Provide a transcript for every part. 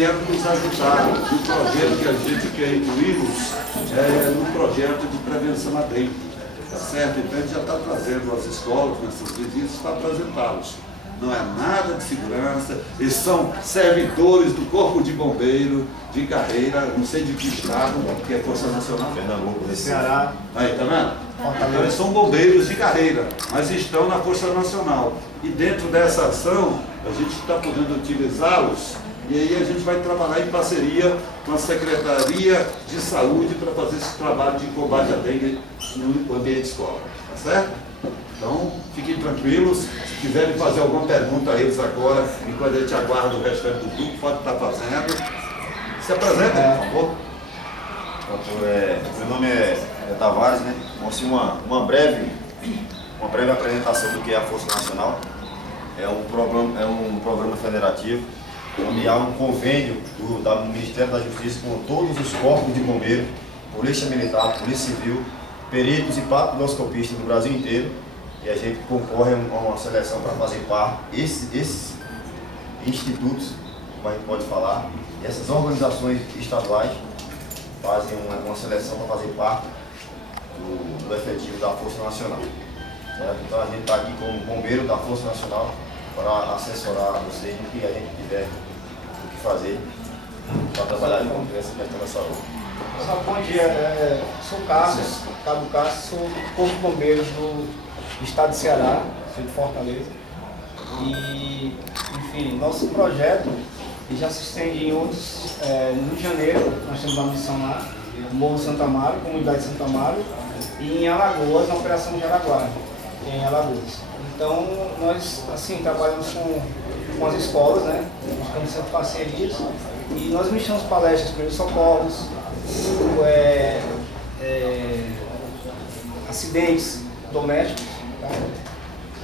vieram nos ajudar no projeto que a gente quer incluí-los no projeto de prevenção à dengue. Tá certo? Então a gente já está trazendo as escolas nessas visitas para apresentá-los. Não é nada de segurança, eles são servidores do Corpo de Bombeiro de carreira, não sei de que estado, que é Força Nacional. Pernambuco, do Ceará. Aí, tá vendo? Então eles são bombeiros de carreira, mas estão na Força Nacional. E dentro dessa ação, a gente está podendo utilizá-los e aí a gente vai trabalhar em parceria com a Secretaria de Saúde para fazer esse trabalho de combate à dengue no ambiente escolar. Tá certo? Então, fiquem tranquilos. Se quiserem fazer alguma pergunta a eles agora, enquanto a gente aguarda o restante do grupo, pode estar fazendo. Se apresentem, por favor. Meu nome é Tavares, né? Vamos assim, uma breve apresentação do que é a Força Nacional. É um programa federativo, onde há um convênio do Ministério da Justiça com todos os corpos de bombeiros, Polícia Militar, Polícia Civil, peritos e patoloscopistas do Brasil inteiro. E a gente concorre a uma seleção para fazer parte esses institutos, como a gente pode falar, e essas organizações estaduais fazem uma seleção para fazer parte do efetivo da Força Nacional. Certo? Então a gente está aqui como bombeiro da Força Nacional para assessorar vocês no que a gente tiver o que fazer para trabalhar junto nessa questão da saúde. Pessoal, bom dia. Sou Carlos, Cabo Cássio, sou do Corpo de Bombeiros do Estado de Ceará, sou de Fortaleza. E, enfim, nosso projeto já se estende em outros. No Rio de Janeiro, nós temos uma missão lá, Morro Santo Amaro, Comunidade de Santo Amaro, e em Alagoas, na Operação de Araguá, em Alagoas. Então, nós, assim, trabalhamos com as escolas, né? Buscamos sempre parcerias, e nós ministramos palestras, primeiros socorros, acidentes domésticos, tá?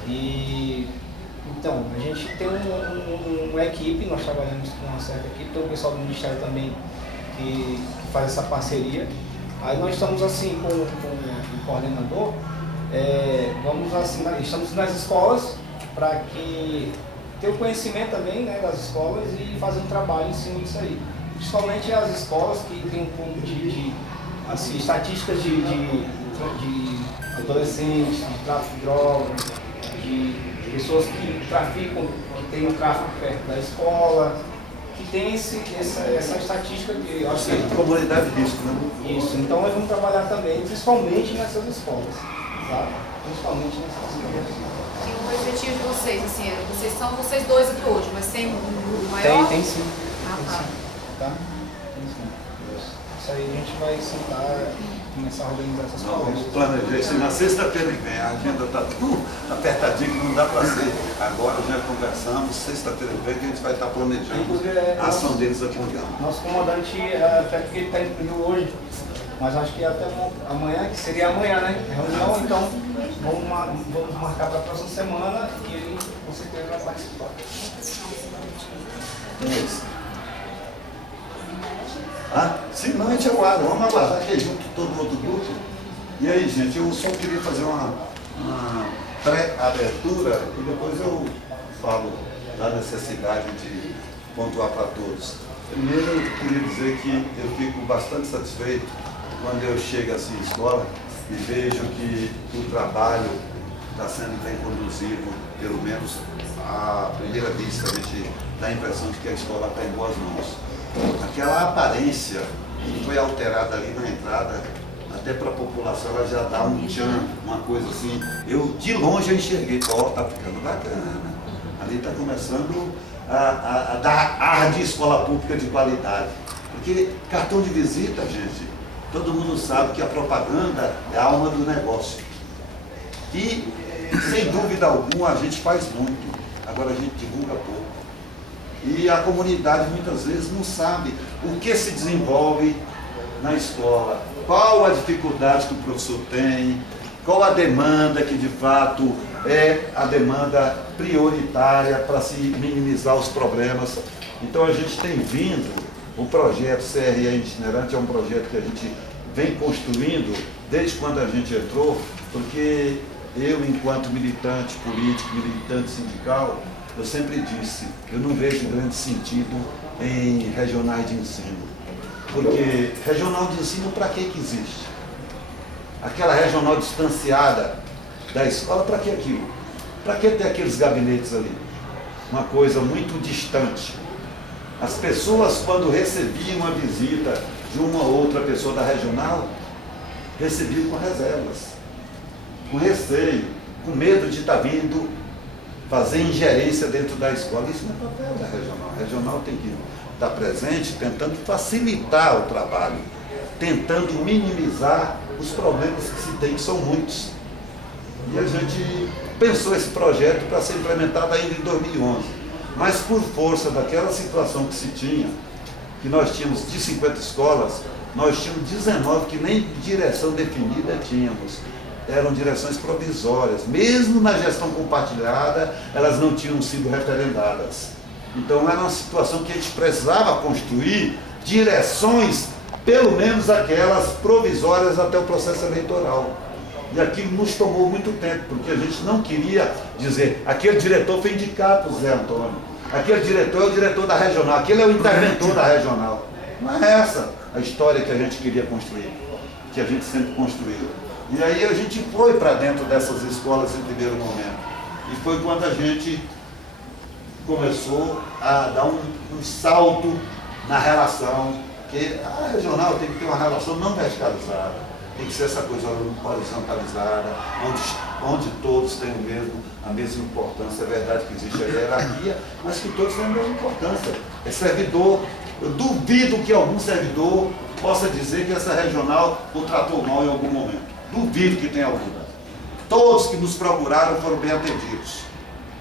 E então, a gente tem uma equipe, nós trabalhamos com uma certa equipe, tem o pessoal do Ministério também que faz essa parceria. Aí nós estamos assim com o coordenador, estamos nas escolas para que ter o conhecimento também, né, das escolas e fazer um trabalho em cima disso aí. Principalmente as escolas que têm um pouco de estatísticas de adolescentes, de tráfico de drogas, de pessoas que traficam, que têm um tráfico perto da escola, que tem essa estatística de... Comunidade de risco, né? Isso, então nós vamos trabalhar também, principalmente nessas escolas, tá? Principalmente nessas escolas. E o objetivo de vocês, assim, são vocês dois aqui hoje, mas tem um grupo maior? Tem sim. Ah, Tem tá. sim. Tá? Tem sim. Isso aí a gente vai sentar e começar a organizar essas palestras. Planejei isso na sexta-feira que vem, a agenda está tudo apertadinha que não dá para ser. Agora já conversamos, sexta-feira que vem que a gente vai estar planejando a ação deles aqui no Gama. Nosso comandante, até porque ele está indo pro Rio hoje, mas acho que até amanhã, que seria amanhã, né? Reunião, então vamos marcar para a próxima semana e ele com certeza vai participar. É isso. Sim, não, a gente aguarda, vamos aguardar aqui junto todo o outro grupo. E aí, gente, eu só queria fazer uma pré-abertura e depois eu falo da necessidade de pontuar para todos. Primeiro, eu queria dizer que eu fico bastante satisfeito quando eu chego assim à escola e vejo que o trabalho está sendo bem conduzido, pelo menos à primeira vista, a gente dá a impressão de que a escola está em boas mãos. Aquela aparência que foi alterada ali na entrada, até para a população ela já dá um tchan, uma coisa assim. Eu de longe eu enxerguei, está ficando bacana. Ali está começando a dar ar de escola pública de qualidade. Porque cartão de visita, gente, todo mundo sabe que a propaganda é a alma do negócio. E, sem dúvida alguma, a gente faz muito. Agora a gente divulga pouco. E a comunidade muitas vezes não sabe o que se desenvolve na escola, qual a dificuldade que o professor tem, qual a demanda que de fato é a demanda prioritária para se minimizar os problemas. Então a gente tem vindo, o projeto CRE Itinerante é um projeto que a gente vem construindo desde quando a gente entrou, porque eu, enquanto militante político, militante sindical, eu sempre disse, eu não vejo grande sentido em regionais de ensino. Porque regional de ensino, para que existe? Aquela regional distanciada da escola, para que aquilo? Para que ter aqueles gabinetes ali? Uma coisa muito distante. As pessoas, quando recebiam uma visita de uma ou outra pessoa da regional, recebiam com reservas, com receio, com medo de estar vindo fazer ingerência dentro da escola. Isso não é papel da regional. A regional tem que estar presente, tentando facilitar o trabalho, tentando minimizar os problemas que se tem, que são muitos. E a gente pensou esse projeto para ser implementado ainda em 2011. Mas por força daquela situação que se tinha, que nós tínhamos de 50 escolas, nós tínhamos 19 que nem direção definida tínhamos. Eram direções provisórias. Mesmo na gestão compartilhada, elas não tinham sido referendadas. Então era uma situação que a gente precisava construir direções, pelo menos aquelas provisórias até o processo eleitoral. E aquilo nos tomou muito tempo, porque a gente não queria dizer, aquele diretor foi indicado por Zé Antônio, aquele diretor é o diretor da regional, aquele é o interventor da regional. Não é essa a história que a gente queria construir, que a gente sempre construiu. E aí a gente foi para dentro dessas escolas em primeiro momento. E foi quando a gente começou a dar um salto na relação, que a regional tem que ter uma relação não verticalizada. Tem que ser essa coisa horizontalizada, onde todos têm a mesma importância. É verdade que existe a hierarquia, mas que todos têm a mesma importância. É servidor. Eu duvido que algum servidor possa dizer que essa regional o tratou mal em algum momento. Duvido que tenha algum. Todos que nos procuraram foram bem atendidos.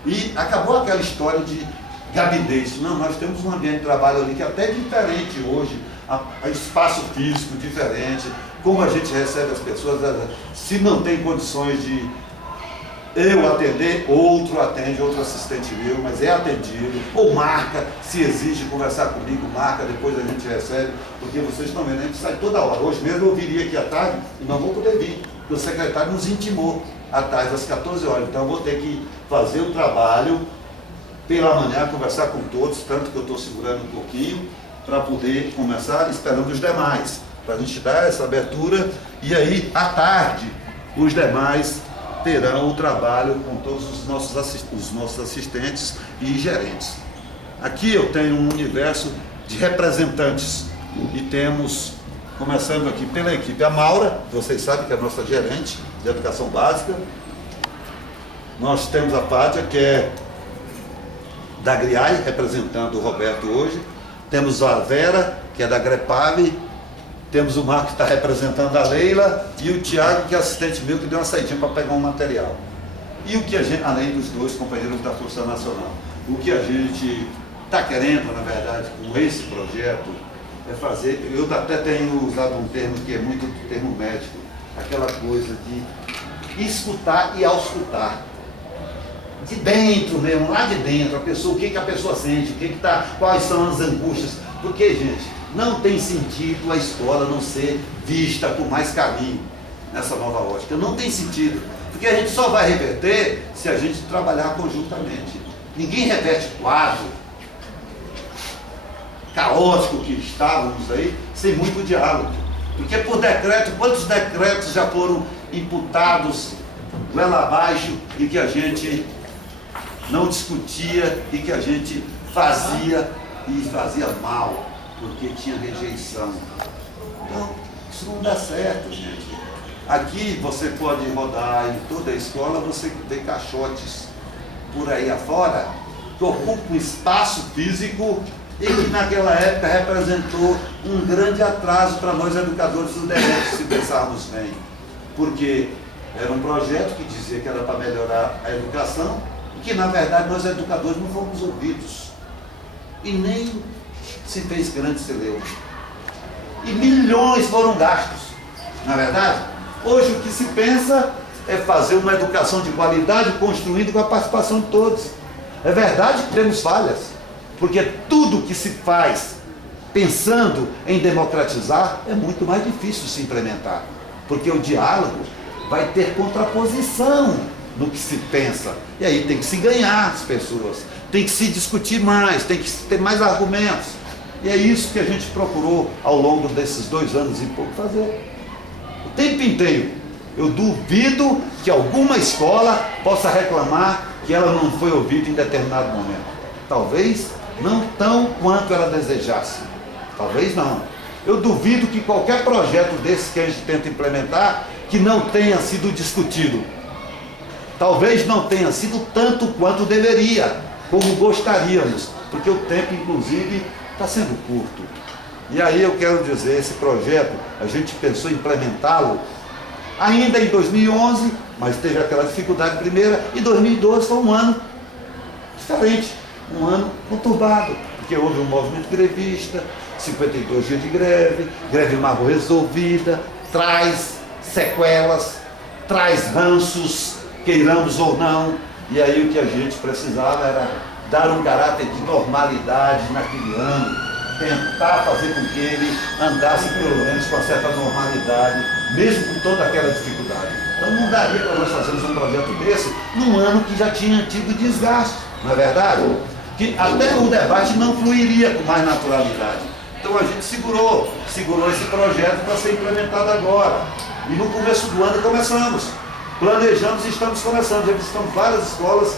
E acabou aquela história de gabinete. Não, nós temos um ambiente de trabalho ali que é até diferente hoje, a espaço físico diferente, como a gente recebe as pessoas, se não tem condições de eu atender, outro atende, outro assistente meu, mas é atendido, ou marca, se exige conversar comigo, marca, depois a gente recebe, porque vocês estão vendo, a gente sai toda hora. Hoje mesmo eu viria aqui à tarde e não vou poder vir, porque o secretário nos intimou à tarde, às 14 horas, então eu vou ter que fazer o trabalho pela manhã, conversar com todos, tanto que eu estou segurando um pouquinho, para poder começar esperando os demais, para a gente dar essa abertura, e aí, à tarde, os demais terão o trabalho com todos os nossos assistentes e gerentes. Aqui eu tenho um universo de representantes, e temos, começando aqui pela equipe, a Maura, vocês sabem que é a nossa gerente de educação básica. Nós temos a Pátia, que é da GRIAI, representando o Roberto hoje. Temos a Vera, que é da GREPAV. Temos o Marco, que está representando a Leila. E o Tiago, que é assistente meu, que deu uma saidinha para pegar um material. E o que a gente, além dos dois companheiros da Força Nacional, o que a gente está querendo, na verdade, com esse projeto, é fazer, eu até tenho usado um termo que é muito termo médico, aquela coisa de escutar e auscultar. De dentro mesmo, lá de dentro, a pessoa, o que a pessoa sente, quais são as angústias. Porque, gente, não tem sentido a escola não ser vista com mais carinho nessa nova ótica. Não tem sentido. Porque a gente só vai reverter se a gente trabalhar conjuntamente. Ninguém reverte quadro caótico que estávamos aí, sem muito diálogo. Porque por decreto, quantos decretos já foram imputados goela abaixo e que a gente não discutia e que a gente fazia e fazia mal, porque tinha rejeição. Então, isso não dá certo, gente. Aqui você pode rodar em toda a escola, você vê caixotes por aí afora que ocupam um espaço físico e que naquela época representou um grande atraso para nós educadores do DF, se pensarmos bem. Porque era um projeto que dizia que era para melhorar a educação, que na verdade nós educadores não fomos ouvidos e nem se fez grande celeuma. E milhões foram gastos, na é verdade. Hoje o que se pensa é fazer uma educação de qualidade, construindo com a participação de todos. É verdade que temos falhas, porque tudo que se faz pensando em democratizar é muito mais difícil de se implementar, porque o diálogo vai ter contraposição no que se pensa. E aí tem que se ganhar as pessoas, tem que se discutir mais, tem que ter mais argumentos. E é isso que a gente procurou ao longo desses 2 anos e pouco fazer. O tempo inteiro. Eu duvido que alguma escola possa reclamar que ela não foi ouvida em determinado momento. Talvez não tão quanto ela desejasse. Talvez não. Eu duvido que qualquer projeto desse que a gente tenta implementar, que não tenha sido discutido. Talvez não tenha sido tanto quanto deveria, como gostaríamos, porque o tempo, inclusive, está sendo curto. E aí eu quero dizer, esse projeto, a gente pensou em implementá-lo ainda em 2011, mas teve aquela dificuldade primeira, e 2012 foi um ano diferente, um ano conturbado, porque houve um movimento grevista, 52 dias de greve, greve mal resolvida, traz sequelas, traz ranços, queiramos ou não, e aí o que a gente precisava era dar um caráter de normalidade naquele ano, tentar fazer com que ele andasse pelo menos com uma certa normalidade, mesmo com toda aquela dificuldade. Então não daria para nós fazermos um projeto desse num ano que já tinha tido desgaste, não é verdade? Que até o debate não fluiria com mais naturalidade. Então a gente segurou esse projeto para ser implementado agora. E no começo do ano começamos, planejamos e estamos começando, já visitamos várias escolas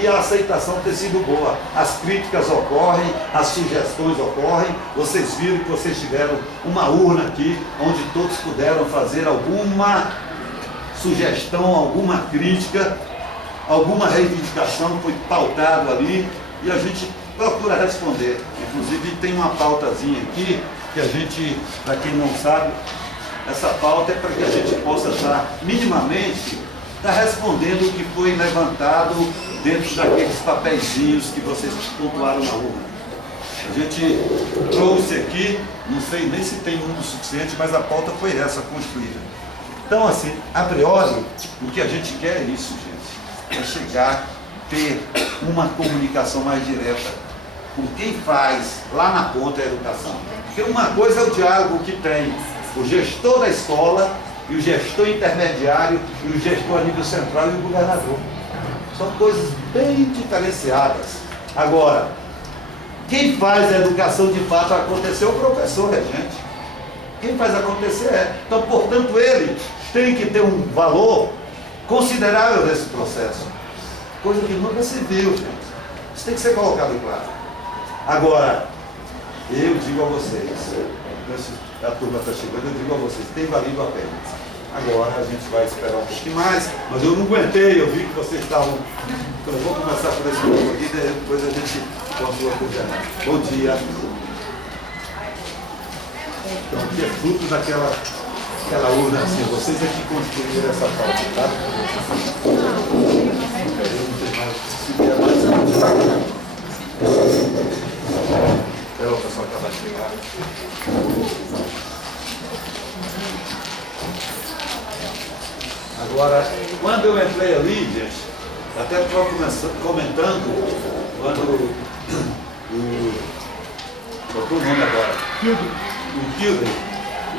e a aceitação tem sido boa. As críticas ocorrem, as sugestões ocorrem. Vocês viram que vocês tiveram uma urna aqui, onde todos puderam fazer alguma sugestão, alguma crítica, alguma reivindicação foi pautado ali e a gente procura responder. Inclusive tem uma pautazinha aqui, que a gente, para quem não sabe, essa pauta é para que a gente possa estar minimamente respondendo o que foi levantado dentro daqueles papeizinhos que vocês pontuaram na urna. A gente trouxe aqui, não sei nem se tem um suficiente, mas a pauta foi essa, construída. Então, assim, a priori, o que a gente quer é isso, gente, é chegar, ter uma comunicação mais direta com quem faz lá na ponta a educação. Porque uma coisa é o diálogo que tem o gestor da escola e o gestor intermediário e o gestor a nível central e o governador. São coisas bem diferenciadas. Agora, quem faz a educação de fato acontecer é o professor regente. Quem faz acontecer é. Então, portanto, ele tem que ter um valor considerável nesse processo. Coisa que nunca se viu, gente. Isso tem que ser colocado claro. Agora, eu digo a vocês, a turma está chegando, eu digo a vocês, tem valido a pena. Agora a gente vai esperar um pouquinho mais, mas eu não aguentei, eu vi que vocês estavam. Então eu vou começar por esse grupo aqui, depois a gente continua com o Renato. Bom dia. Então aqui é fruto daquela urna assim, vocês é que construíram essa pauta, tá? Eu não sei mais, se vier mais, eu não sei. O pessoal acaba de chegar. Agora, quando eu entrei ali, gente, até estou comentando, quando botou o nome agora, o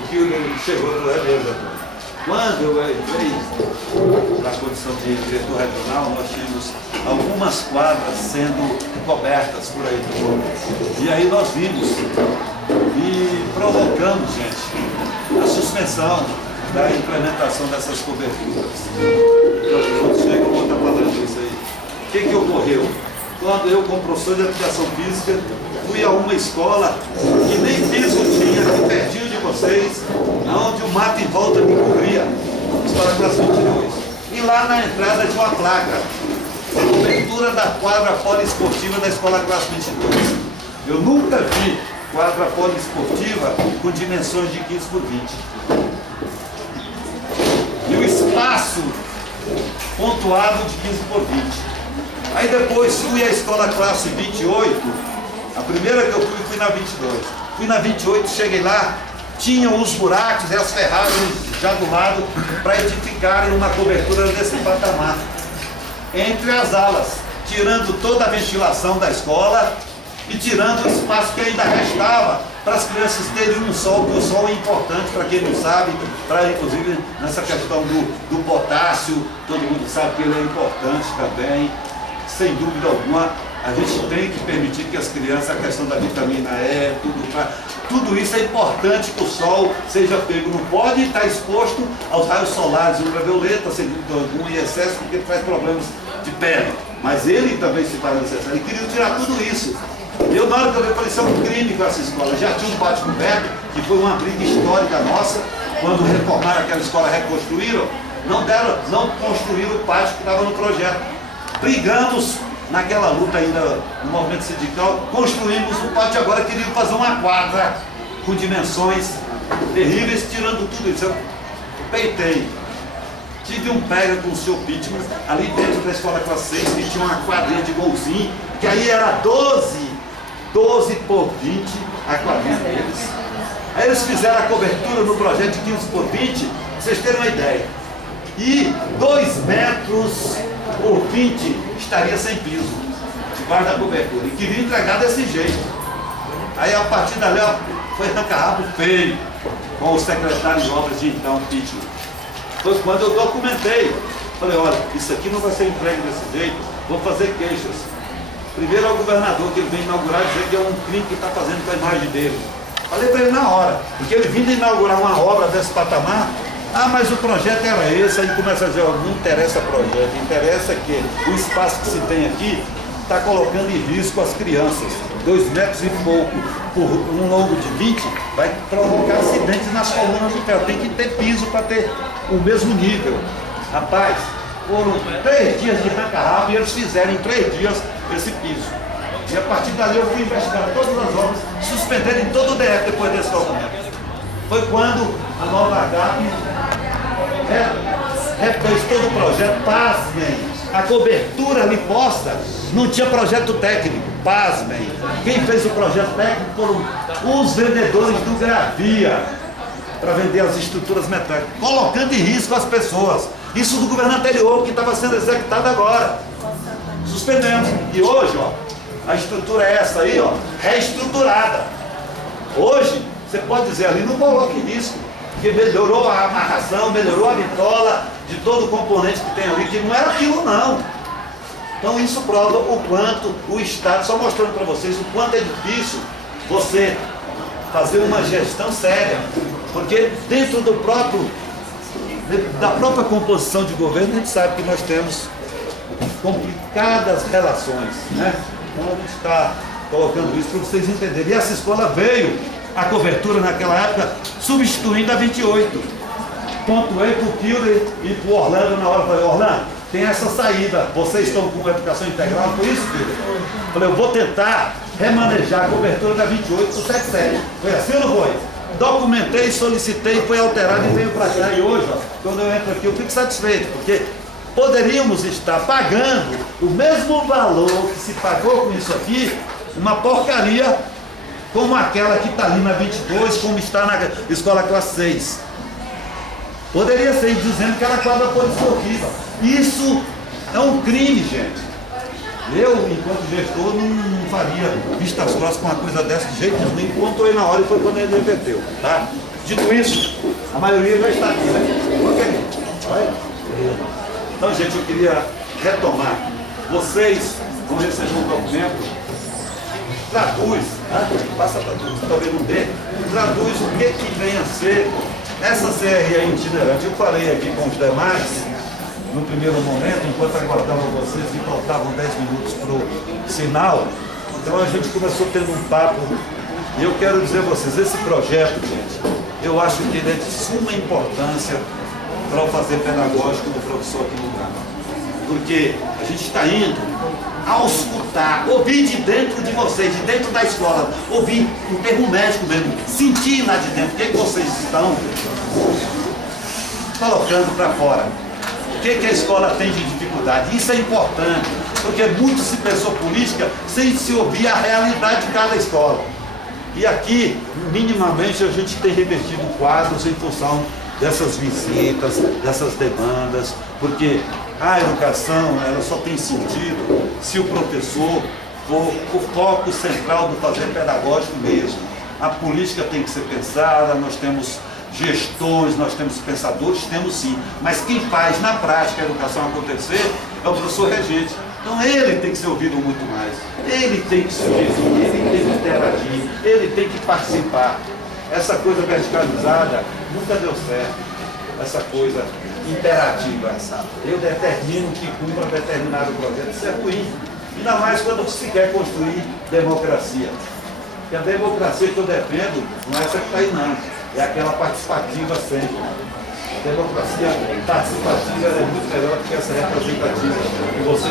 Kilden chegou no evento. Quando eu entrei na condição de diretor regional, nós tínhamos algumas quadras sendo cobertas por aí do mundo. E aí nós vimos e provocamos, gente, a suspensão da implementação dessas coberturas. Então, quando chega, eu vou estar falando isso aí. O que ocorreu? Quando eu, como professor de educação física, fui a uma escola que nem piso tinha, aqui pertinho de vocês, onde o mato em volta me cobria, escola classe 22. E lá na entrada de uma placa, cobertura da quadra poliesportiva da escola classe 22. Eu nunca vi quadra poliesportiva com dimensões de 15 por 20. E o espaço pontuado de 15 por 20. Aí depois fui à escola classe 28, a primeira que eu fui na 22. Fui na 28, cheguei lá, tinham os buracos e as ferragens já do lado para edificarem uma cobertura desse patamar. Entre as alas, tirando toda a ventilação da escola e tirando o espaço que ainda restava para as crianças terem um sol, porque o sol é importante, para quem não sabe, para inclusive nessa questão do potássio, todo mundo sabe que ele é importante também, sem dúvida alguma. A gente tem que permitir que as crianças, a questão da vitamina E, tudo isso é importante que o sol seja pego. Não pode estar exposto aos raios solares ultravioleta, sem dúvida alguma, em excesso, porque traz problemas de pele. Mas ele também se faz necessário. Ele queria tirar tudo isso. Eu, na hora que eu falei, isso é um crime com essa escola. Já tinha um pátio coberto, que foi uma briga histórica nossa. Quando reformaram aquela escola, reconstruíram, não construíram o pátio que estava no projeto. Brigamos naquela luta ainda no movimento sindical, construímos o pátio. Agora queriam fazer uma quadra com dimensões terríveis, tirando tudo isso. Eu peitei. Tive um pega com o senhor Pittman, ali dentro da escola classe 6, que tinha uma quadrinha de golzinho, que aí era 12 por 20 a quadrinha deles. Aí eles fizeram a cobertura no projeto de 15 por 20, pra vocês terem uma ideia. E 2 metros por 20 estaria sem piso, debaixo da cobertura. E queria entregar desse jeito. Aí a partir dali, ó, foi arrancar-rabo feio com o secretário de obras de então, Pittman. Foi quando eu documentei. Falei, olha, isso aqui não vai ser entregue desse jeito, vou fazer queixas. Primeiro ao governador, que ele vem inaugurar, dizer que é um crime que está fazendo com a imagem dele. Falei para ele na hora, porque ele vindo inaugurar uma obra desse patamar. Ah, mas o projeto era esse. Aí começa a dizer, ó, não interessa o projeto, interessa que o espaço que se tem aqui está colocando em risco as crianças. 2 metros e pouco por um longo de 20 vai provocar acidentes nas colunas do ferro. Tem que ter piso para ter o mesmo nível. Rapaz, foram 3 dias de arranca-rabo e eles fizeram em 3 dias esse piso. E a partir dali eu fui investigar todas as obras, suspenderem todo o DF depois desse documento. Foi quando a nova HAP refez todo o projeto. Pasmem, a cobertura ali posta não tinha projeto técnico. Pasmem, quem fez o projeto técnico foram os vendedores do Gravia, para vender as estruturas metálicas, colocando em risco as pessoas. Isso do governo anterior, que estava sendo executado agora. Suspendemos. E hoje, ó, a estrutura é essa aí, ó, reestruturada. Hoje, você pode dizer ali, não coloque em risco, porque melhorou a amarração, melhorou a bitola de todo o componente que tem ali, que não era aquilo não. Então isso prova o quanto o Estado, só mostrando para vocês o quanto é difícil você fazer uma gestão séria, porque dentro da própria composição de governo, a gente sabe que nós temos complicadas relações, né? Então a gente está colocando isso para vocês entenderem. E essa escola veio, a cobertura naquela época, substituindo a 28. Pontuei para o Kilder e para o Orlando na hora. Falei, Orlando, tem essa saída, vocês estão com educação integral, foi isso, Kilder? Falei, eu vou tentar remanejar a cobertura da 28 para o 77. Foi assim ou não foi? Documentei, solicitei, foi alterado e veio para cá. E hoje, ó, quando eu entro aqui, eu fico satisfeito, porque poderíamos estar pagando o mesmo valor que se pagou com isso aqui, uma porcaria como aquela que está ali na 22, como está na escola classe 6. Poderia ser dizendo que era quadra poliesportiva. Isso é um crime, gente. Eu, enquanto gestor, não faria vistas grossas com uma coisa dessa de jeito nenhum. Enquanto eu na hora e foi quando ele reverteu, tá? Dito isso, a maioria já está aqui, né? Ok? Então, gente, eu queria retomar. Vocês vão receber um documento, traduz, tá? Passa para todos, talvez não dê, traduz o que vem a ser essa CRE itinerante. Eu falei aqui com os demais, no primeiro momento, enquanto aguardavam vocês, que faltavam 10 minutos para o sinal. Então a gente começou tendo um papo. E eu quero dizer a vocês, esse projeto, gente, eu acho que ele é de suma importância para o fazer pedagógico do professor aqui no Gama. Porque a gente está indo auscultar, ouvir de dentro de vocês, de dentro da escola, ouvir o termo médico mesmo, sentir lá de dentro o que vocês estão colocando para fora. O que a escola tem de dificuldade? Isso é importante, porque muito se pensou política sem se ouvir a realidade de cada escola. E aqui, minimamente, a gente tem revertido quadros em função dessas visitas, dessas demandas, porque a educação ela só tem sentido se o professor o foco central do fazer pedagógico mesmo. A política tem que ser pensada, nós temos gestores, nós temos pensadores, temos sim. Mas quem faz na prática a educação acontecer é o professor regente. Então ele tem que ser ouvido muito mais. Ele tem que sugerir, ele tem que interagir, ele tem que participar. Essa coisa verticalizada nunca deu certo. Essa coisa interativa. Eu determino que cumpra determinado projeto. Isso é ruim. Ainda mais quando se quer construir democracia. Porque a democracia que eu defendo não é essa que está aí não. É aquela participativa sempre. A democracia participativa é muito melhor do que essa representativa. Que você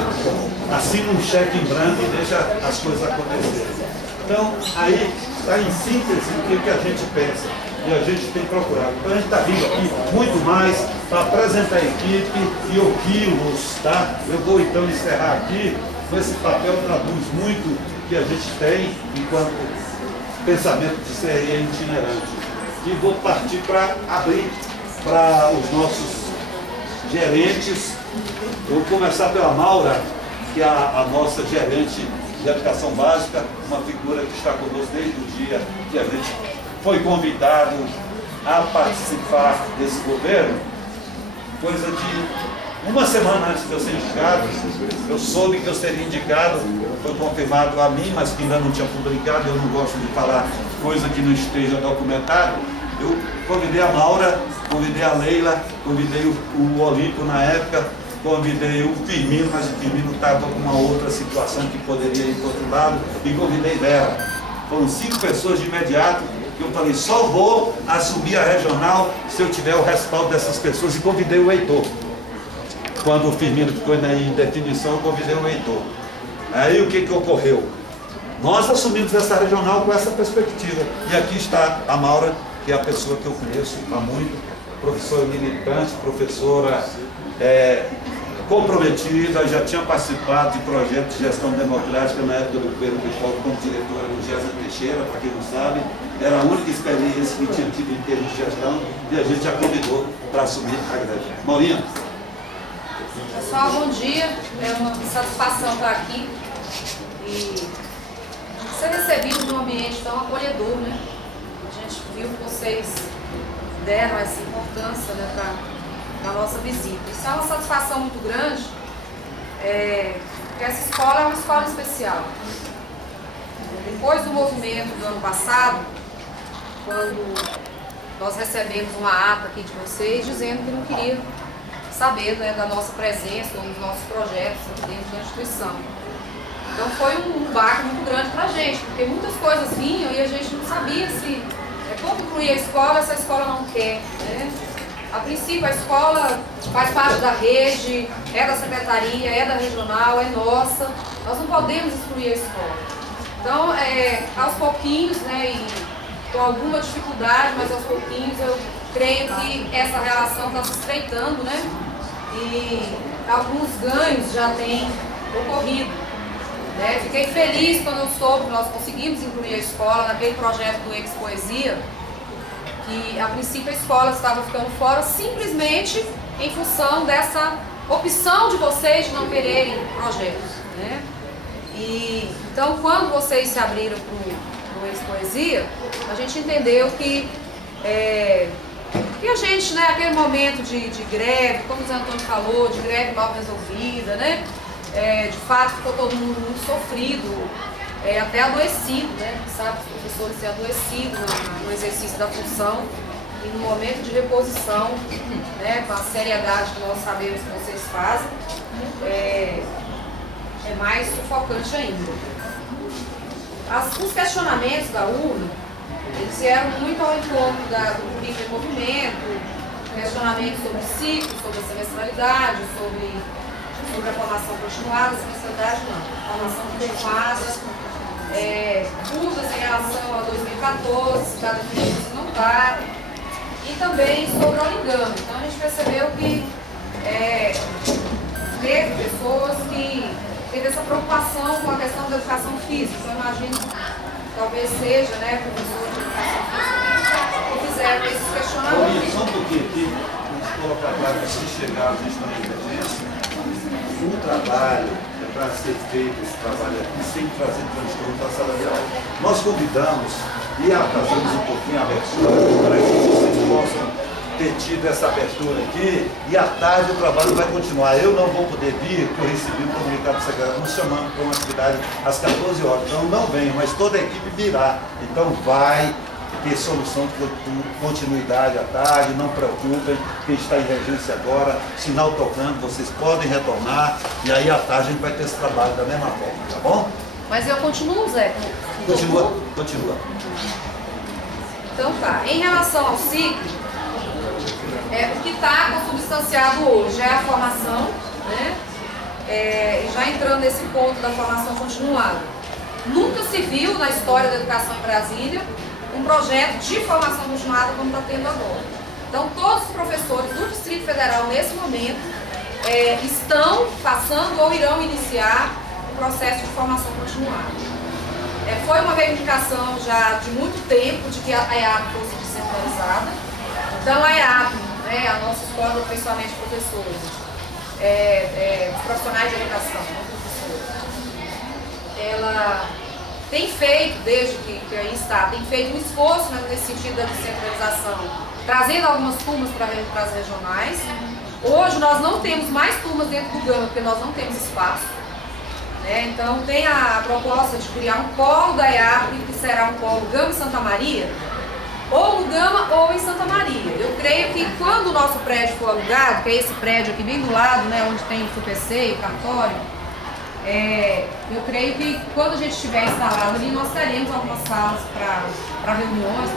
assina um cheque em branco e deixa as coisas acontecerem. Então, aí está em síntese o que a gente pensa. E a gente tem procurado. Então a gente está vindo aqui muito mais para apresentar a equipe e ouvi-los, tá? Eu vou então encerrar aqui com esse papel, traduz muito o que a gente tem enquanto pensamento de CRE itinerante. E vou partir para abrir para os nossos gerentes. Eu vou começar pela Maura, que é a nossa gerente de educação básica, uma figura que está conosco desde o dia que a gente foi convidado a participar desse governo. Coisa de uma semana antes de eu ser indicado, eu soube que eu seria indicado, foi confirmado a mim, mas que ainda não tinha publicado, eu não gosto de falar coisa que não esteja documentada. Eu convidei a Maura, convidei a Leila, convidei o Olímpio na época, convidei o Firmino, mas o Firmino estava com uma outra situação que poderia ir para o outro lado, e convidei Vera. Foram 5 pessoas de imediato. Eu falei, só vou assumir a regional se eu tiver o respaldo dessas pessoas, e convidei o Heitor. Quando o Firmino ficou em definição, eu convidei o Heitor. Aí o que ocorreu? Nós assumimos essa regional com essa perspectiva. E aqui está a Maura, que é a pessoa que eu conheço há muito, professora militante, professora comprometida, já tinha participado de projetos de gestão democrática na época do governo Bispo como diretora do Gésa Teixeira, para quem não sabe. Era a única experiência que tinha tido em termos de gestão e a gente a convidou para assumir a greve. Maurinha. Pessoal, bom dia. É uma satisfação estar aqui e ser recebido num ambiente tão acolhedor, né? A gente viu que vocês deram essa importância, né, para a nossa visita. Isso é uma satisfação muito grande, porque essa escola é uma escola especial. Depois do movimento do ano passado, quando nós recebemos uma ata aqui de vocês dizendo que não queriam saber, né, da nossa presença ou dos nossos projetos aqui dentro da instituição. Então foi um baque muito grande para a gente, porque muitas coisas vinham e a gente não sabia se como incluir a escola se a escola não quer, né? A princípio a escola faz parte da rede, é da secretaria, é da regional, é nossa. Nós não podemos excluir a escola. Então, aos pouquinhos, né, e com alguma dificuldade, mas aos pouquinhos eu creio que essa relação está se estreitando, né? E alguns ganhos já têm ocorrido. Né? Fiquei feliz quando eu soube que nós conseguimos incluir a escola naquele projeto do Ex-Poesia, que a princípio a escola estava ficando fora simplesmente em função dessa opção de vocês de não quererem projetos. Né? E, então, quando vocês se abriram para o Ex-Poesia, a gente entendeu que a gente, né, aquele momento de greve, como o Zé Antônio falou, de greve mal resolvida, né? De fato ficou todo mundo muito sofrido, até adoecido, né? Sabe, os professores têm adoecido no exercício da função e no momento de reposição, né, com a seriedade que nós sabemos que vocês fazem, é mais sufocante ainda. Os questionamentos da urna, eles vieram muito ao encontro do currículo em movimento, questionamentos sobre ciclo, sobre a semestralidade, sobre a formação continuada, a semestralidade não, formação continuada, dúvidas em relação a 2014, se está definido se não está, e também sobre o engano. Então a gente percebeu que teve pessoas que teve essa preocupação com a questão da educação física. Então eu imagino que talvez seja, né, professor de educação física que fizeram esses questionamentos. Só um pouquinho aqui, vamos colocar claro que se chegar a gente na emergência, o trabalho para ser feito esse trabalho aqui sem trazer transtorno para a sala de aula. Nós convidamos e atrasamos um pouquinho a abertura para que vocês possam ter tido essa abertura aqui, e à tarde o trabalho vai continuar. Eu não vou poder vir, porque eu recebi um comunicado do secretário nos chamando para uma atividade às 14 horas. Então não venho, mas toda a equipe virá. Então vai ter solução de continuidade à tarde, não preocupem, quem está em regência agora, sinal tocando, vocês podem retornar, e aí à tarde a gente vai ter esse trabalho da mesma forma, tá bom? Mas eu continuo, Zé? Continua. Então tá. Em relação ao ciclo, o que está consubstanciado hoje é a formação, né? Já entrando nesse ponto da formação continuada. Nunca se viu na história da educação em Brasília um projeto de formação continuada como está tendo agora. Então, todos os professores do Distrito Federal, nesse momento, estão passando ou irão iniciar o processo de formação continuada. Foi uma reivindicação já de muito tempo de que a EAP fosse descentralizada. Então, a EAP, a nossa escola de aperfeiçoamento de professores, os profissionais de educação, ela tem feito, desde que aí está, tem feito um esforço nesse sentido da descentralização, trazendo algumas turmas para as regionais. Hoje nós não temos mais turmas dentro do Gama, porque nós não temos espaço. Então tem a proposta de criar um polo da EAP, que será um polo Gama e Santa Maria, ou no Gama ou em Santa Maria. Eu creio que quando o nosso prédio for alugado, que é esse prédio aqui bem do lado, onde tem o FUPC e o cartório, eu creio que quando a gente estiver instalado ali, nós teremos algumas salas para reuniões,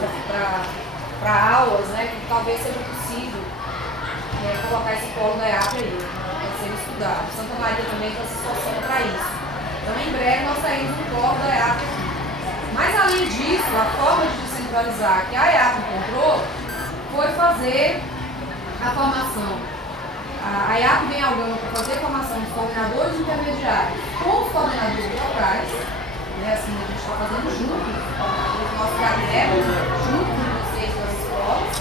para aulas, que talvez seja possível colocar esse polo da EAP aí, para ser estudado. Santa Maria também está se esforçando para isso. Então, em breve, nós teremos um polo da EAP aqui. Mas, além disso, a forma de descentralizar que a EAP encontrou foi fazer a formação. A EAP vem ao Gama para fazer a formação dos coordenadores intermediários com os coordenadores locais, assim a gente está fazendo junto, o nosso gabinete, junto com vocês das escolas,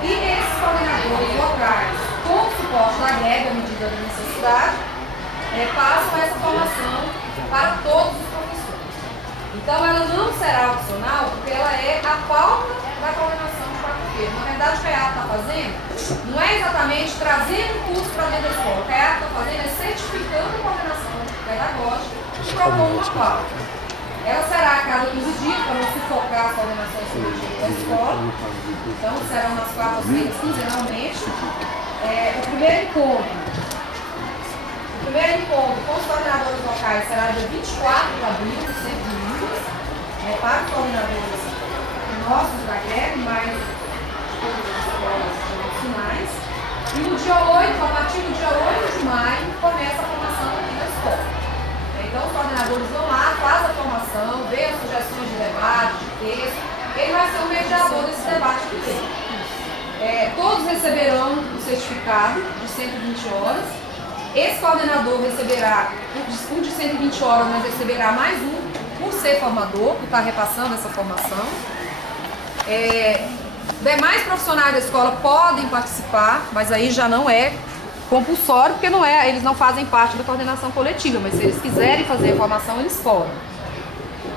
e esses coordenadores locais, com o suporte da greve à medida da necessidade, passam essa formação para todos os professores. Então ela não será opcional, porque ela é a pauta da coordenação de quarta-feira. Na verdade, o que a EAP está fazendo não é exatamente trazendo o curso para dentro da escola. O que a EAP está fazendo é certificando a coordenação pedagógica e propondo uma pauta. Ela será a cada 15 dias, para não sufocar as coordenações seletivas da escola. Então, serão nas quartas-feiras, quinzenalmente. O primeiro encontro com os coordenadores locais será dia 24 de abril, no Centro de Minas, para os coordenadores nossos da greve, mais todas as escolas nacionais. E no dia 8, a partir do dia 8 de maio, começa a formação aqui da escola. Então, os coordenadores vão lá, fazem a formação, vê as sugestões de debate, de texto. Ele vai ser o mediador desse debate que tem. Todos receberão o certificado de 120 horas. Esse coordenador receberá um de 120 horas, mas receberá mais um por ser formador, que está repassando essa formação. Demais profissionais da escola podem participar, mas aí já não é compulsório, porque eles não fazem parte da coordenação coletiva, mas se eles quiserem fazer a formação, eles podem.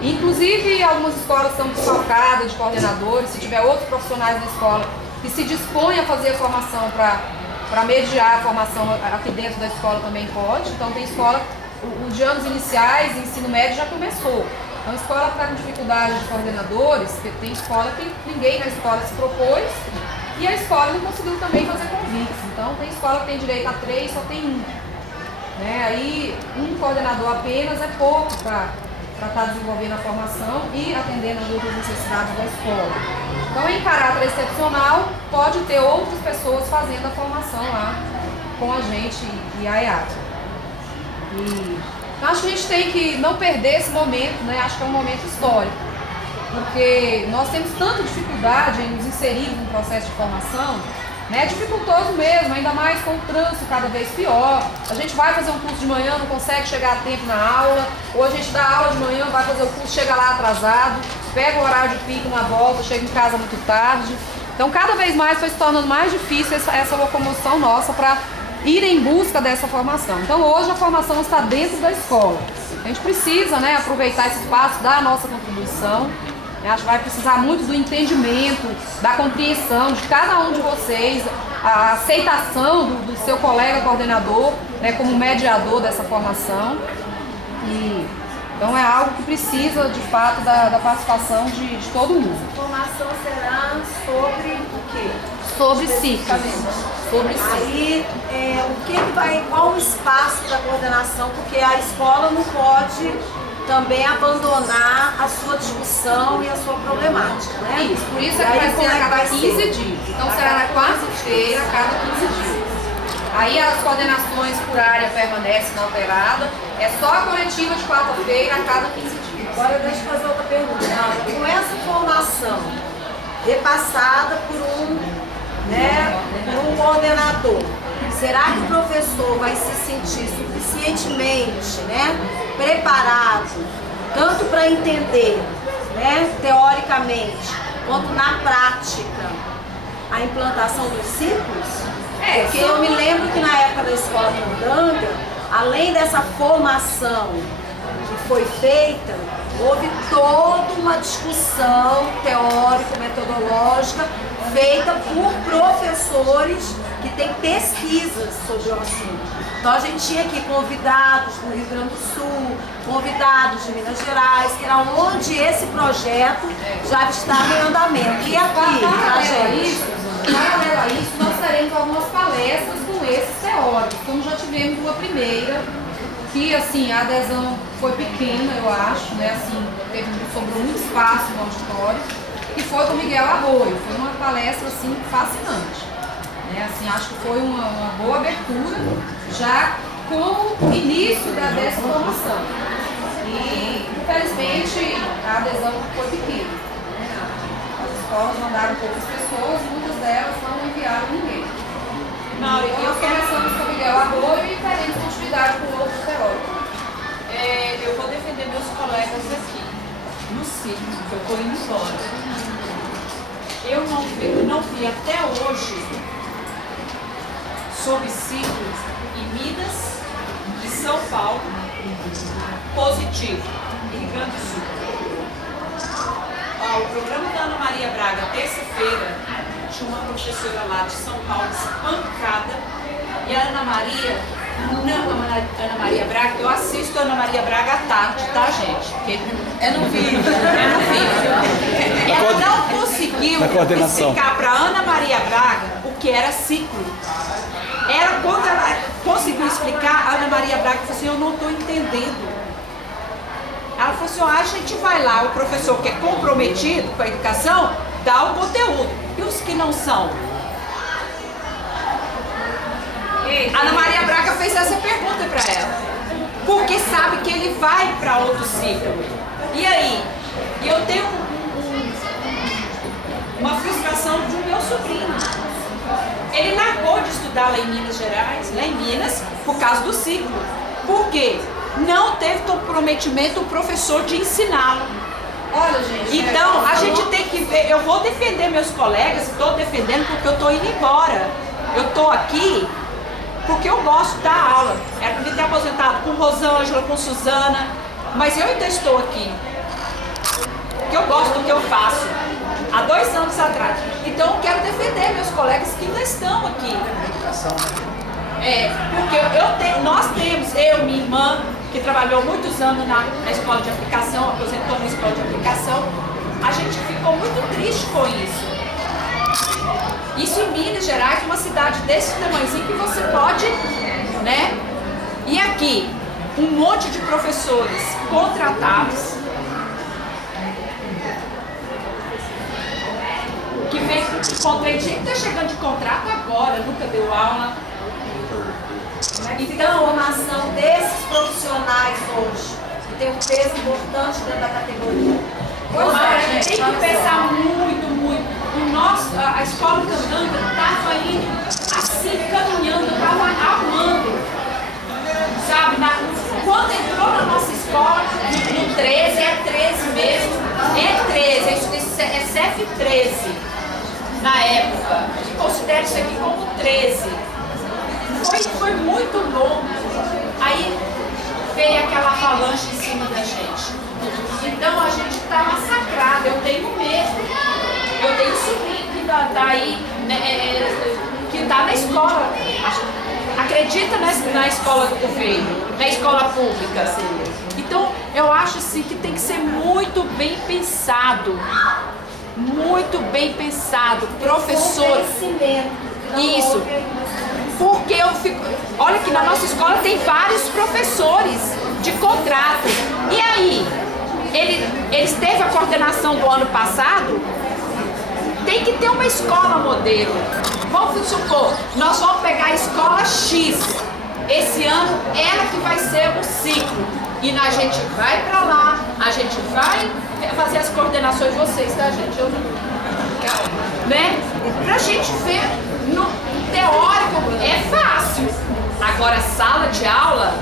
Inclusive, algumas escolas são desfalcadas de coordenadores, se tiver outros profissionais da escola que se dispõem a fazer a formação para mediar a formação aqui dentro da escola também pode. Então tem escola, o de anos iniciais, ensino médio já começou. Então a escola está com dificuldade de coordenadores, porque tem escola que ninguém na escola se propôs e a escola não conseguiu também fazer convites. Então tem escola que tem direito a 3, só tem um. Aí um coordenador apenas é pouco para estar desenvolvendo a formação e atendendo as outras necessidades da escola. Então, em caráter excepcional, pode ter outras pessoas fazendo a formação lá com a gente e a EAP. Então, acho que a gente tem que não perder esse momento, acho que é um momento histórico, porque nós temos tanta dificuldade em nos inserir no processo de formação, é dificultoso mesmo, ainda mais com o trânsito cada vez pior. A gente vai fazer um curso de manhã, não consegue chegar a tempo na aula, ou a gente dá aula de manhã, vai fazer o curso, chega lá atrasado, pega o horário de pico na volta, chega em casa muito tarde. Então, cada vez mais foi se tornando mais difícil essa locomoção nossa para ir em busca dessa formação. Então hoje a formação está dentro da escola. A gente precisa, né, aproveitar esse espaço, dar a nossa contribuição. Acho que vai precisar muito do entendimento, da compreensão de cada um de vocês, a aceitação do seu colega coordenador, né, como mediador dessa formação. Então é algo que precisa, de fato, da participação de todo mundo. A formação será sobre o quê? Sobre ciclos. Sobre ciclos. Aí, qual o espaço da coordenação? Porque a escola não pode também abandonar a sua discussão e a sua problemática, né? Isso, por isso é que vai ser a cada 15 dias. Então será na quarta-feira, a cada 15 dias. Aí as coordenações por área permanecem inalteradas, é só a coletiva de quarta-feira a cada 15 dias. Agora deixa eu fazer outra pergunta. Com essa formação repassada por um coordenador, será que o professor vai se sentir suficientemente, né, preparado, tanto para entender, né, teoricamente, quanto na prática, a implantação dos ciclos? Porque eu me lembro que na época da Escola Candanga, além dessa formação que foi feita, houve toda uma discussão teórico-metodológica feita por professores que têm pesquisas sobre o assunto. Então a gente tinha aqui convidados do Rio Grande do Sul, convidados de Minas Gerais, que era onde esse projeto já estava em andamento. E aqui, pra gente? Paralelo a isso, nós teremos algumas palestras com esses teóricos, como já tivemos uma primeira, que assim, a adesão foi pequena, eu acho, né? Assim, sobrou muito espaço no auditório, e foi com o Miguel Arroio. Foi uma palestra assim, fascinante. Né? Assim, acho que foi uma boa abertura, já com o início dessa formação. E, infelizmente, a adesão foi pequena. As escolas mandaram poucas pessoas, muitas delas não enviaram ninguém. Então, nós começamos com o Miguel Arroio e teremos continuidade com outros teóricos. Eu vou defender meus colegas aqui, no ciclo, que eu estou indo embora. Eu não vi até hoje sobre ciclos em Minas e São Paulo positivo, em Rio Grande do Sul. O programa da Ana Maria Braga, terça-feira, tinha uma professora lá de São Paulo espancada, e a Ana Maria Braga, eu assisto a Ana Maria Braga à tarde, tá, gente? Porque é no vídeo. Ela não conseguiu explicar para Ana Maria Braga o que era ciclo. Quando ela conseguiu explicar, a Ana Maria Braga falou assim: eu não estou entendendo. Ela falou assim: a gente vai lá, o professor que é comprometido com a educação, dá o conteúdo. E os que não são? A Ana Maria Braga fez essa pergunta para ela. Porque sabe que ele vai para outro ciclo. E aí? E eu tenho uma frustração do meu sobrinho. Ele largou de estudar lá em Minas Gerais, lá em Minas, por causa do ciclo. Por quê? Não teve comprometimento o professor de ensiná-lo. Olha, gente. Então, a gente tem que ver. Eu vou defender meus colegas, estou defendendo porque eu estou indo embora. Eu estou aqui porque eu gosto da aula. Era para me ter aposentado com Rosângela, com Suzana, mas eu ainda estou aqui. Porque eu gosto do que eu faço. Há 2 anos atrás. Então, eu quero defender meus colegas que ainda estão aqui. Porque nós temos, minha irmã, que trabalhou muitos anos na escola de aplicação, aposentou na escola de aplicação, a gente ficou muito triste com isso. Isso em Minas Gerais, uma cidade desse tamanhozinho que você pode, né? E aqui, um monte de professores contratados, que vem de contrato, tinha que estar chegando de contrato agora, nunca deu aula. Então, a formação desses profissionais hoje, que tem um peso importante dentro da categoria. Gente, tem que pensar muito. A escola Candanga estava indo assim, caminhando, estava amando. Sabe, quando entrou na nossa escola, no 13, é 13 mesmo, é CEF 13 na época. Considere isso aqui como 13. foi muito longo. Aí veio aquela avalanche em cima da gente. Então a gente está massacrado. Eu tenho medo. Eu tenho sobrinho que está aí, né, que está na escola. Acredita na escola do governo, na escola pública. Então eu acho assim que tem que ser muito bem pensado. Muito bem pensado. Professor. Isso. Porque eu fico. Olha que na nossa escola tem vários professores de contrato. E aí? Eles teve a coordenação do ano passado? Tem que ter uma escola modelo. Vamos supor, nós vamos pegar a escola X. Esse ano, ela que vai ser o ciclo. E a gente vai para lá, a gente vai fazer as coordenações de vocês, tá, gente? Eu não... Né? Pra gente ver no teórico é fácil. Agora, sala de aula,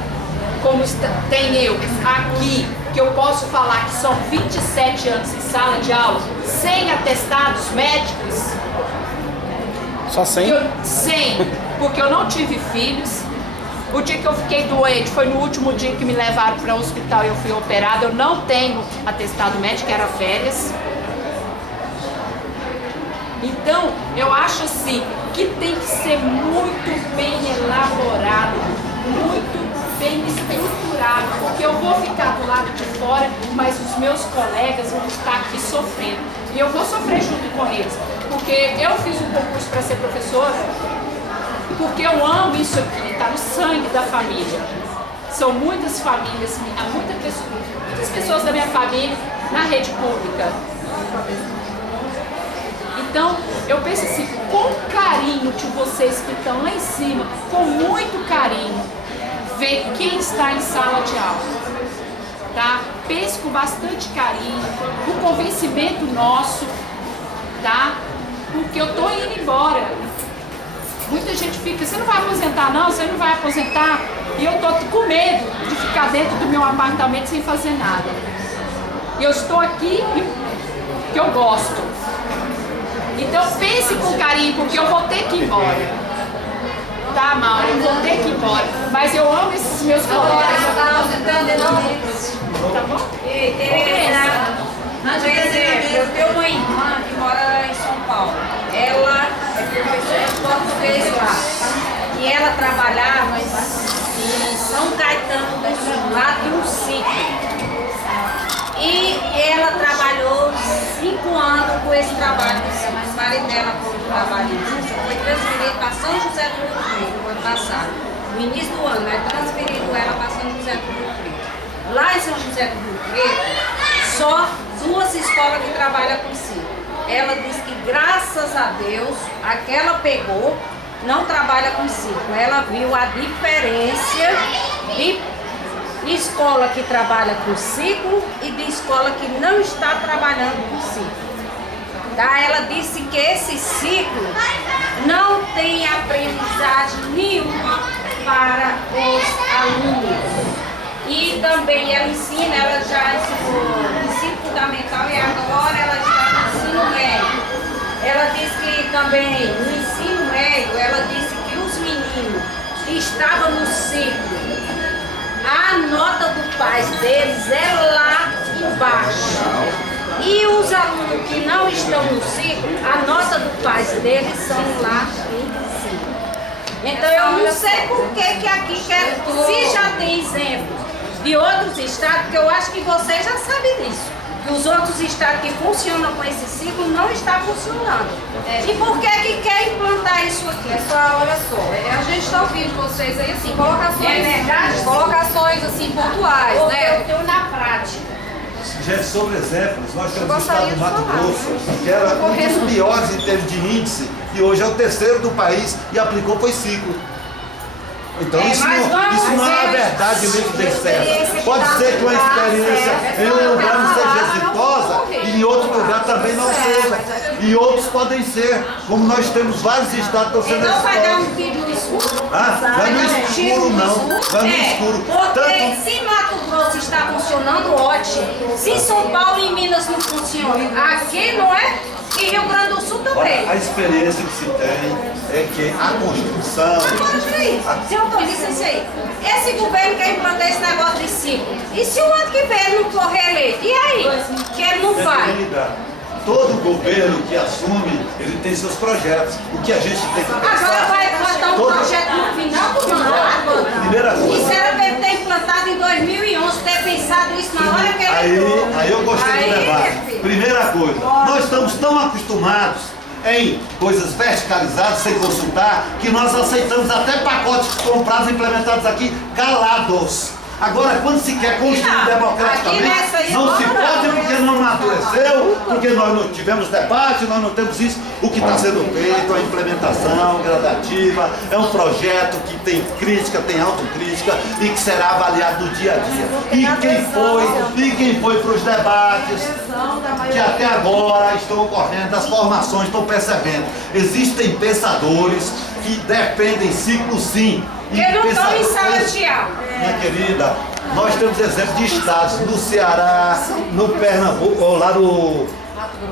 como tem eu aqui, que eu posso falar que são 27 anos em sala de aula, sem atestados médicos. Só 100? 100, porque eu não tive filhos. O dia que eu fiquei doente foi no último dia que me levaram para o hospital e eu fui operada. Eu não tenho atestado médico, era férias. Então, eu acho assim que tem que ser muito bem elaborado, muito bem estruturado, porque eu vou ficar do lado de fora, mas os meus colegas vão estar aqui sofrendo. E eu vou sofrer junto com eles, porque eu fiz um concurso para ser professora, porque eu amo isso aqui, está no sangue da família. São muitas famílias, muitas pessoas da minha família na rede pública. Então, eu penso assim, com carinho de vocês que estão lá em cima, com muito carinho, ver quem está em sala de aula. Tá? Pense com bastante carinho, o convencimento nosso, tá? Porque eu tô indo embora. Muita gente fica, você não vai aposentar não, você não vai aposentar. E eu tô com medo de ficar dentro do meu apartamento sem fazer nada. E eu estou aqui porque eu gosto. Então pense com carinho, porque eu vou ter que ir embora. Tá, Maura? Eu vou ter que ir embora. Mas eu amo esses meus colegas. Tá bom? Eu tenho uma irmã que mora em São Paulo. Ela é professora de português lá. E ela trabalhava em São Caetano do Sul, lá de um sítio. E ela trabalhou 5 anos com esse trabalho, mas o marido dela foi trabalhista, foi transferido para São José do Rio Preto no ano passado. No início do ano, né? Transferido ela para São José do Rio Preto. Lá em São José do Rio Preto, só 2 escolas que trabalham com ciclo. Ela disse que, graças a Deus, a que ela pegou não trabalha com ciclo. Ela viu a diferença de escola que trabalha com ciclo e de escola que não está trabalhando com ciclo. Tá? Ela disse que esse ciclo não tem aprendizagem nenhuma para os alunos. E também ela ensina, ela já ensinou ensino fundamental e agora ela está no ensino médio. Ela disse que também no ensino médio, ela disse que os meninos que estavam no ciclo, a nota do pais deles é lá embaixo. E os alunos que não estão no ciclo, a nota do pais deles são lá em cima. Então eu não sei por que aqui quer, se já tem exemplos de outros estados, porque eu acho que vocês já sabem disso. Que os outros estados que funcionam com esse ciclo não está funcionando. E por que quer implantar isso aqui? Pessoal, olha só, a gente está ouvindo vocês aí assim, colocações, É verdade? colocações assim pontuais, Porque né? eu tenho na prática. Gente, sobre exemplos, nós temos o gostaria estado do de Mato falar. Grosso, que era um dos piores em termos de índice, e hoje é o 3º do país e aplicou foi ciclo. Então isso não é a verdade livre de certo. Pode ser que uma experiência em um lugar não seja exitosa e em outro lugar está também não seja. E outros podem ser, como nós temos vários estados que estão sendo Então vai dar escolas. um tiro no escuro? Ah, vai no escuro não, vai no escuro. Porque Tanto, se Mato Grosso está funcionando, ótimo. Se São Paulo e Minas não funcionam, aqui não é? E Rio Grande do Sul também. a experiência que se tem é que a construção... Agora, peraí, se eu disse isso aí, esse governo quer implantar esse negócio de 5. E se o ano que vem ele não for reeleito? E aí? Que ele não vai? Querida, todo governo que assume, ele tem seus projetos. O que a gente tem que Agora pensar... vai botar um todo- projeto no final do mandato. Primeira coisa. Isso era para ele ter implantado em 2011, ter pensado isso na hora que ele entrou. Aí eu gostei do Aí, debate. meu filho. Primeira coisa, nós estamos tão acostumados em coisas verticalizadas, sem consultar, que nós aceitamos até pacotes comprados e implementados aqui calados. Agora, quando se quer construir Não, democraticamente, aqui nessa aí não se não, pode não. porque não amadureceu, porque nós não tivemos debate, nós não temos isso. O que está sendo feito, a implementação gradativa, é um projeto que tem crítica, tem autocrítica e que será avaliado no dia a dia. E quem foi para os debates, que até agora estão ocorrendo, as formações estão percebendo. Existem pensadores que defendem ciclo sim. Que não estão em pensadores- sala de aula. Minha querida, nós temos exemplos de estados no Ceará, no Pernambuco, ou lá no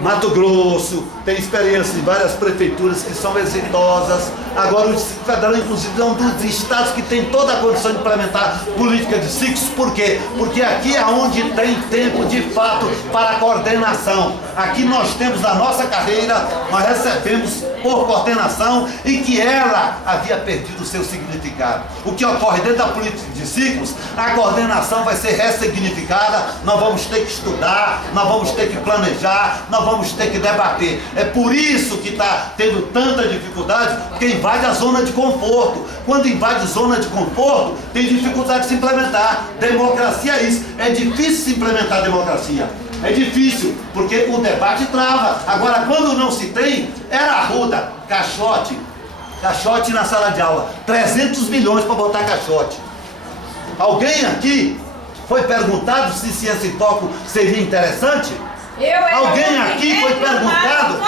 Mato Grosso, tem experiência em várias prefeituras que são exitosas. Agora o Distrito Federal, inclusive, é um dos estados que tem toda a condição de implementar política de ciclos. Por quê? Porque aqui é onde tem tempo de fato para a coordenação. Aqui nós temos na nossa carreira, nós recebemos por coordenação e que ela havia perdido o seu significado. O que ocorre dentro da política de ciclos, a coordenação vai ser ressignificada, nós vamos ter que estudar, nós vamos ter que planejar, nós vamos ter que debater. É por isso que está tendo tanta dificuldade, porque invade a zona de conforto. Quando invade zona de conforto, tem dificuldade de se implementar. Democracia é isso, é difícil se implementar a democracia. É difícil, porque o debate trava. Agora, quando não se tem, era arruda, caixote na sala de aula. 300 milhões para botar caixote. Alguém aqui foi perguntado se ciência em foco seria interessante? Alguém aqui foi perguntado?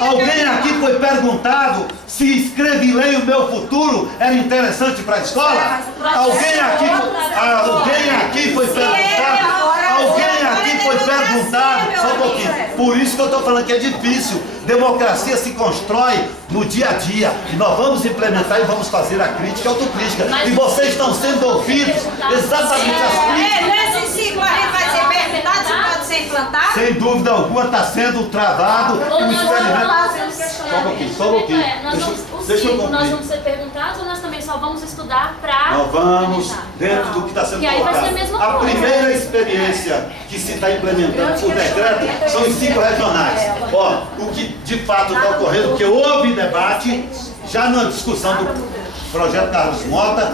Alguém aqui foi perguntado se escrever e ler o meu futuro era interessante para a escola? Alguém aqui foi perguntado? Alguém aqui foi perguntado? Só um pouquinho. Por isso que eu estou falando que é difícil. Democracia se constrói no dia a dia. E nós vamos implementar e vamos fazer a crítica e a autocrítica. E vocês estão sendo ouvidos exatamente as críticas. Nesse ciclo a gente vai ser perguntado se pode ser implantado? Sem dúvida alguma está sendo travado e o experimento. Só um pouquinho, só um pouquinho. Deixa eu Nós concluir. vamos ser perguntados ou nós também só vamos estudar para... Nós vamos dentro do que está sendo E aí vai ser a colocado. mesma A coisa. primeira experiência que se está implementando por decreto são os 5 regionais. Ó, o que de fato está ocorrendo, porque houve debate já na discussão do projeto Carlos Mota.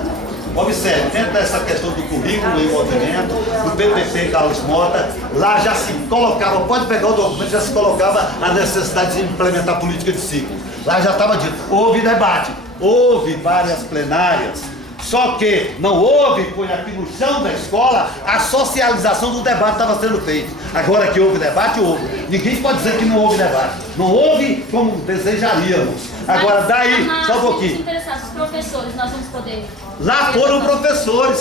Observe, dentro dessa questão do currículo em movimento, do PPP Carlos Mota, lá já se colocava, pode pegar o documento, já se colocava a necessidade de implementar a política de ciclo. Lá já estava dito, houve debate, houve várias plenárias, só que não houve, foi aqui no chão da escola, a socialização do debate estava sendo feito. Agora que houve debate, houve. Ninguém pode dizer que não houve debate. Não houve como desejaríamos. Agora daí, só um pouquinho. Os interessados, os professores, nós vamos poder... Lá foram professores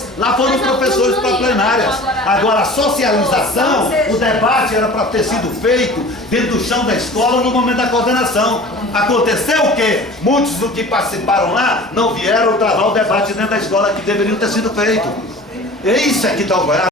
para plenárias. Agora a socialização, o debate era para ter sido feito dentro do chão da escola no momento da coordenação. Aconteceu o quê? Muitos do que participaram lá não vieram travar o debate dentro da escola que deveriam ter sido feito. É isso que está ocorrendo.